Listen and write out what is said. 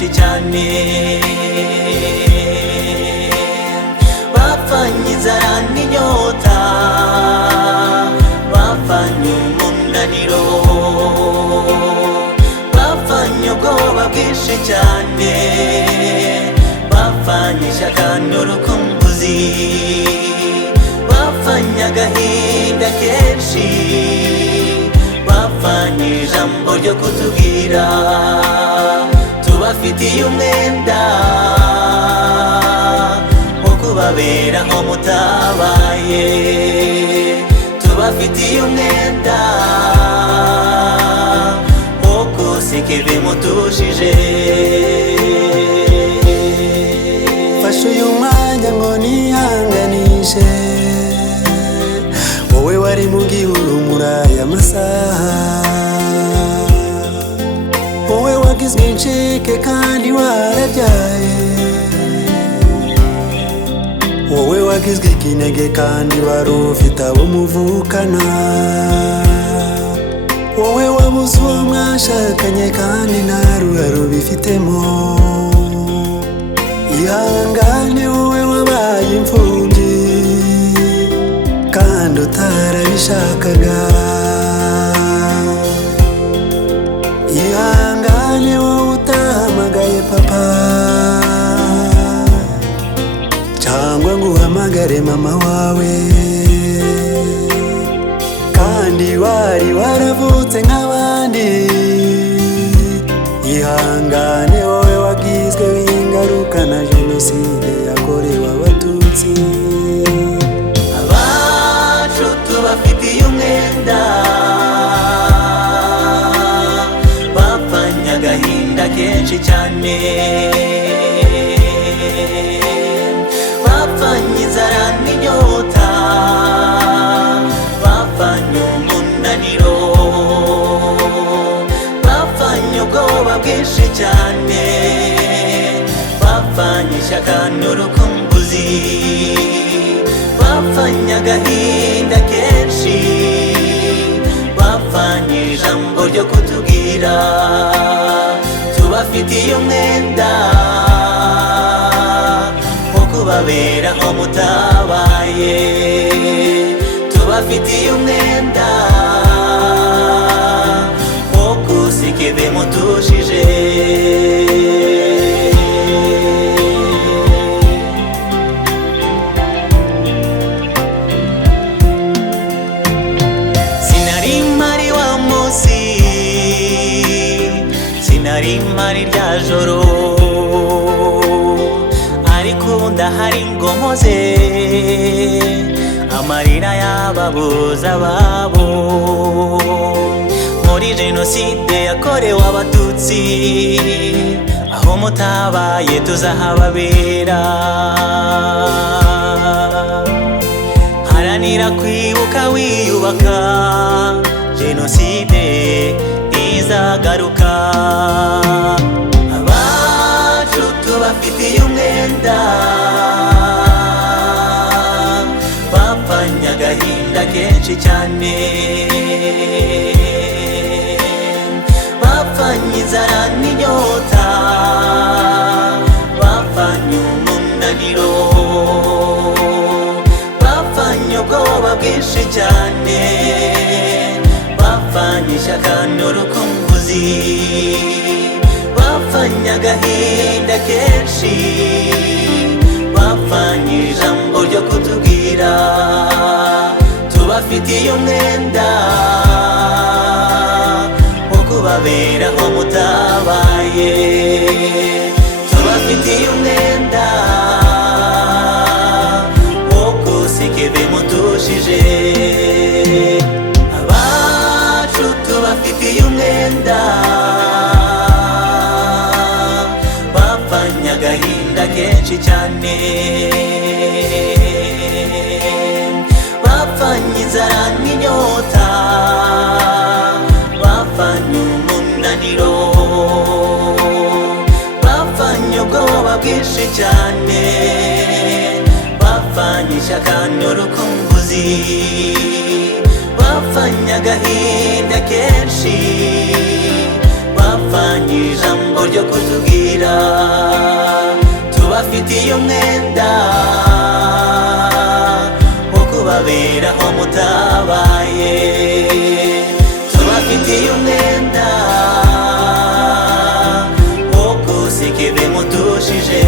kenshi cyane, bapfanye inzara n'inyota, bapfanye umunaniro, bapfanye ubwoba bwinshi cyane, bapfanye ishyaka n'urukumbuzi, bapfanye agahinda kenshi, bapfanye ijambo ryo kutubwira tubafitiye umwenda wo kubabera aho mutabaye, tubafitiye umwenda wo guseka ibi mutushije. Fasha uyu mwanya ngo nihanganishe wowe wari mu gihuru muri aya masaha, wowe wagizwe incike kandi warabyaye, wowe wagizwe ikinege kandi wari ufite abo muvukana, wowe wabuze uwo mwashakanye kandi nta ruhare ubifitemo. Ihangane wowe wabaye imfubyi kandi utarabishakaga, ihangane wowe utahamagaye papa cyangwa ngo uhamagare mama wawe, kandi wari waravutse nk'abandi. Ihangane wowe wagizweho ingaruka na jenoside yakorewe abatutsi, abacu tubafitiye umwenda, bapfanye agahinda kenshi cyane, bapfanye inzara n'inyota, bapfanye umunaniro, bapfanye ubwoba bwinshi cyane, bapfanye ishyaka n'urukumbuzi, bapfanye agahinda kenshi, bapfanye ijambo ryo kutubwira tubafitiye umwenda wo kubabera aho mutabaye, tubafitiye umwenda wo guseka ibi mutushije. Sinari mpari rya joro, ariko ubu ndahari ngo mpoze amarira y'ababuze ababo muri jenoside yakorewe abatutsi, aho mutabaye tuzahababera. Haranira kwibuka wiyubaka, jenoside izagaruka. Abacu tubafitiye umwenda, bapfanye agahinda kenshi cyane, bapfanye inzara n'inyota, bapfanye umunaniro, bapfanye ubwoba bwinshi cyane, bapfanye ishyaka n'urukumbuzi, bapfanye agahinda kenshi, bapfanye ijambo ryo kutubwira tubafitiye umwenda wo kubabera aho mutabaye, tubafitiye umwenda wo guseka ibi mutushije. Abacu tubafitiye umwenda, bapfanye agahinda kenshi cyane, bapfanye inzara n'inyota, bapfanye umunaniro, bapfanye ubwoba bwinshi cyane, bapfanye ishyaka n'urukumbuzi, bapfanye agahinda kenshi, bapfanye ijambo ryo kutubwira tubafitiye umwenda wo kubabera aho mutabaye, tubafitiye umwenda wo gusiga ibi mutushije.